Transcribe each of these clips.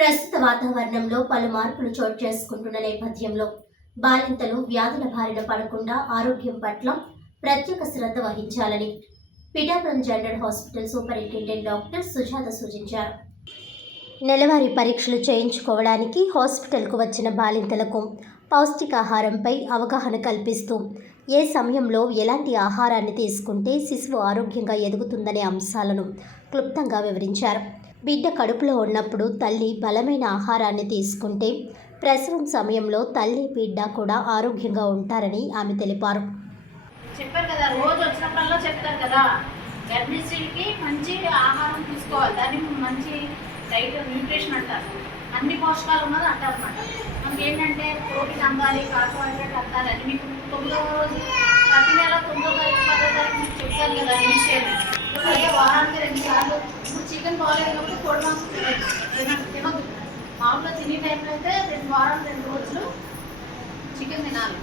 ప్రస్తుత వాతావరణంలో పలు మార్పులు చోటు చేసుకుంటున్న నేపథ్యంలో బాలింతలు వ్యాధుల బారిన పడకుండా ఆరోగ్యం పట్ల ప్రత్యేక శ్రద్ధ వహించాలని Pithapuram general hospital superintendent doctor Sujatha సూచించారు. నెలవారీ పరీక్షలు చేయించుకోవడానికి హాస్పిటల్కు వచ్చిన బాలింతలకు పౌష్టికాహారంపై అవగాహన కల్పిస్తూ ఏ సమయంలో ఎలాంటి ఆహారాన్ని తీసుకుంటే శిశువు ఆరోగ్యంగా ఎదుగుతుందనే అంశాలను క్లుప్తంగా వివరించారు. బిడ్డ కడుపులో ఉన్నప్పుడు తల్లి బలమైన ఆహారాన్ని తీసుకుంటే ప్రసవం సమయంలో తల్లి బిడ్డ కూడా ఆరోగ్యంగా ఉంటారని ఆమె తెలిపారు. చెప్పారు కదా, రోజు వచ్చినప్పుడల్లా చెప్తారు కదా, గర్భిణీ స్త్రీకి మంచి ఆహారం తీసుకోవాలి, దాన్ని మంచి డైట్ న్యూట్రిషన్ అంటారు, అన్ని పోషకాలు ఉన్నది అంటారు అన్నమాట. మనకి ఏంటంటే ప్రోటీన్ అందాలి, కార్బోహైడ్రేట్ అందాలి అని మీకు 9వ రోజు ప్రతి నెల 9వ తారీఖు 10వ తారీఖు మీకు చెప్తారు కదా ఈ విషయాలు. అలాగే వారానికి 2 సార్లు ఇప్పుడు చికెన్ బాగాలేదు కాబట్టి కోడి మాంసం తినొద్దు. మామూలుగా తినే టైంలో అయితే 2 వారాలు 2 రోజులు చికెన్ తినాలి,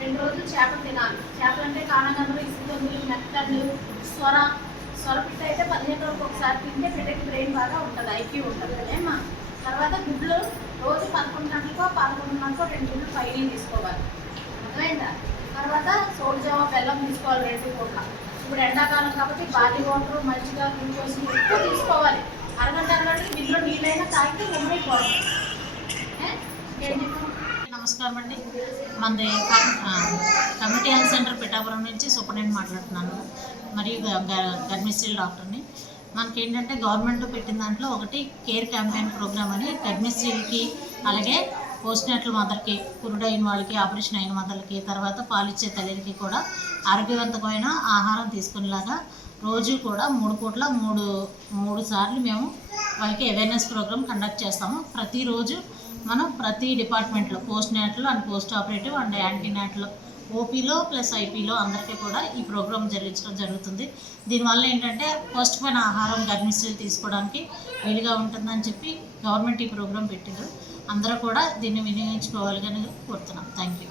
2 రోజులు చేపలు తినాలి. చేపలు అంటే కానగందులు, ఇసుకలు, మెత్తలు, స్వరపిట్ట అయితే 15 రోజులకు ఒకసారి తింటే బిడ్డకి బ్రెయిన్ బాగా ఉంటుంది, ఐక్యూ ఉంటుంది కదేమా. తర్వాత గుడ్లు రోజు 11 గంటలకో 11 గంటలకో 2 గుడ్లు పైన తీసుకోవాలి, అర్థమైందా. తర్వాత సోడిజావ బెల్లం తీసుకోవాలి 2 పూట్ల. ఇప్పుడు ఎండాకాలం కాబట్టి బాడీ వాటర్ మంచిగా గ్లూకోజ్ ఎక్కువ తీసుకోవాలి. అరగంట దీంట్లో నీళ్ళైనా తాగితే ఉమ్మైపోవాలి. నమస్కారం అండి. మనది కమ్యూనిటీ హెల్త్ సెంటర్ పిఠాపురం నుంచి సూపరింటెండెంట్ మాట్లాడుతున్నాను, మరియు గర్భిణీ స్త్రీల డాక్టర్ని. మనకి ఏంటంటే గవర్నమెంట్ పెట్టిన దాంట్లో ఒకటి కేర్ క్యాంపెయిన్ ప్రోగ్రామ్ అని గర్భిణీ స్త్రీలకి, అలాగే పోస్ట్ నేటల్ మదర్కి, పురుడైన వాళ్ళకి, ఆపరేషన్ అయిన మదర్లకి, తర్వాత పాలిచ్చే తల్లికి కూడా ఆరోగ్యవంతమైన ఆహారం తీసుకునేలాగా రోజు కూడా 3 పూట్ల 3 సార్లు మేము వాళ్ళకి అవేర్నెస్ ప్రోగ్రామ్ కండక్ట్ చేస్తాము. ప్రతిరోజు మనం ప్రతి డిపార్ట్మెంట్లో post natal and post operative and antenatal ఓపీలో ప్లస్ ఐపీలో అందరికీ కూడా ఈ ప్రోగ్రామ్ జరిగించడం జరుగుతుంది. దీనివల్ల ఏంటంటే పౌష్టికమైన ఆహారం గర్భిణీ స్త్రీలు తీసుకోవడానికి వీలుగా ఉంటుందని చెప్పి గవర్నమెంట్ ఈ ప్రోగ్రాం పెట్టారు. అందరూ కూడా దీన్ని వినియోగించుకోవాలని కోరుతున్నాం. Thank you.